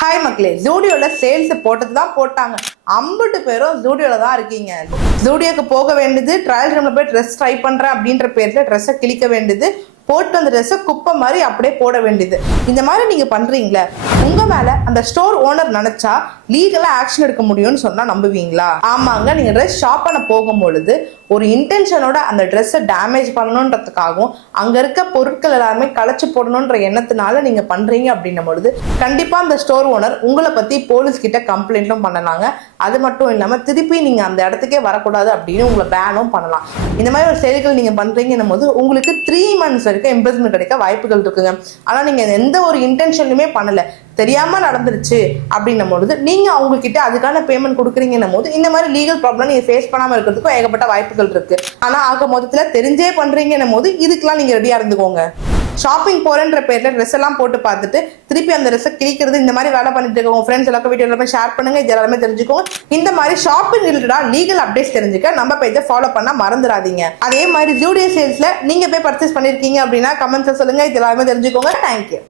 Hi மக்களே, ஜூடியோல sales போட்டாங்க. 50 பேரும் ஜூடியோல தான் இருக்கீங்க. ஜூடியோக்கு போக வேண்டியது, ட்ரையல் ரூம்ல போய் ட்ரெஸ் ட்ரை பண்றேன் அப்படின்ற பேர்ல ட்ரெஸ்ஸை கிழிக்க வேண்டியது, போட்டு அந்த ட்ரெஸ்ஸை குப்பை மாதிரி அப்படியே போட வேண்டியது. இந்த மாதிரி நீங்க பண்றீங்களே, உங்க மேல அந்த ஸ்டோர் ஓனர் நினைச்சா லீகலா ஆக்ஷன் எடுக்க முடியும்னு சொன்னா நம்புவீங்களா? ஆமாங்க, நீங்க ட்ரெஸ் ஷாப் பண்ண போகும்பொழுது ஒரு இன்டென்ஷனோட அந்த ட்ரெஸ்ஸை டேமேஜ் பண்ணணுன்றதுக்காகவும் அங்க இருக்க பொருட்கள் எல்லாருமே களைச்சு போடணுன்ற எண்ணத்தினால நீங்க பண்றீங்க அப்படின்னும் பொழுது கண்டிப்பா அந்த ஸ்டோர் ஓனர் உங்களை பத்தி போலீஸ் கிட்ட கம்ப்ளைண்ட்டும் பண்ணலாங்க. அது மட்டும் இல்லாம திருப்பி நீங்க அந்த இடத்துக்கே வரக்கூடாது அப்படின்னு உங்களை பேனும் பண்ணலாம். இந்த மாதிரி ஒரு செயல்கள் நீங்க பண்றீங்கன்னும் போது உங்களுக்கு 3 months வரைக்கும் இம்ப்ரெஸ்மெண்ட் கிடைக்க வாய்ப்புகள் இருக்குங்க. ஆனா நீங்க எந்த ஒரு இன்டென்ஷனுமே பண்ணல, தெரியாம நடந்துருச்சு அப்படின்னும் பொழுது நீங்க அவங்க கிட்ட அதுக்கான பேமெண்ட் கொடுக்குறீங்கன்னும் போது இந்த மாதிரி லீகல் ப்ராப்ளம் நீங்க ஃபேஸ் பண்ணாம இருக்கிறதுக்கும் ஏகப்பட்ட வாய்ப்புகள் இருக்கு. ஆனா ஆக மொத்தத்துல தெரிஞ்சே பண்றீங்கன்னும் போது இதுக்கெல்லாம் நீங்க ரெடியா இருந்துக்கோங்க. ஷாப்பிங் போறேன்ற பேர்ல ட்ரெஸ் எல்லாம் போட்டு பார்த்துட்டு திருப்பி அந்த ட்ரெஸ்ஸை கிழிக்கிறது, இந்த மாதிரி வேலை பண்ணிட்டு இருக்கோம். ஃப்ரெண்ட்ஸ் எல்லாருக்கும் வீடியோ எல்லாமே ஷேர் பண்ணுங்க, இது எல்லாமே தெரிஞ்சுக்கோங்க. இந்த மாதிரி ஷாப்பிங் ரிலேட்டடா லீகல் அப்டேட்ஸ் தெரிஞ்சுக்க நம்ம பேஜை ஃபாலோ பண்ண மறந்துடாதீங்க. அதே மாதிரி ஜூடியோ சேல்ஸ்ல நீங்க போய் பர்ச்சேஸ் பண்ணிருக்கீங்க அப்படின்னா கமெண்ட்ஸ் சொல்லுங்க, இது எல்லாமே தெரிஞ்சுக்கோங்க. தேங்க்யூ.